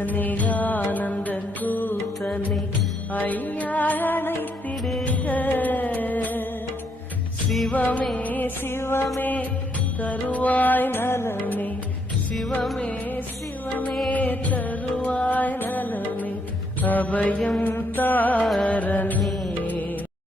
கூத்தனே ஆனந்த கூத்தனே ஐயா அழைத்திடுக. சிவமே சிவமே தருவாய் நலமே, சிவமே சிவமே தருவாய் நலமே, அபயம் தாரணி.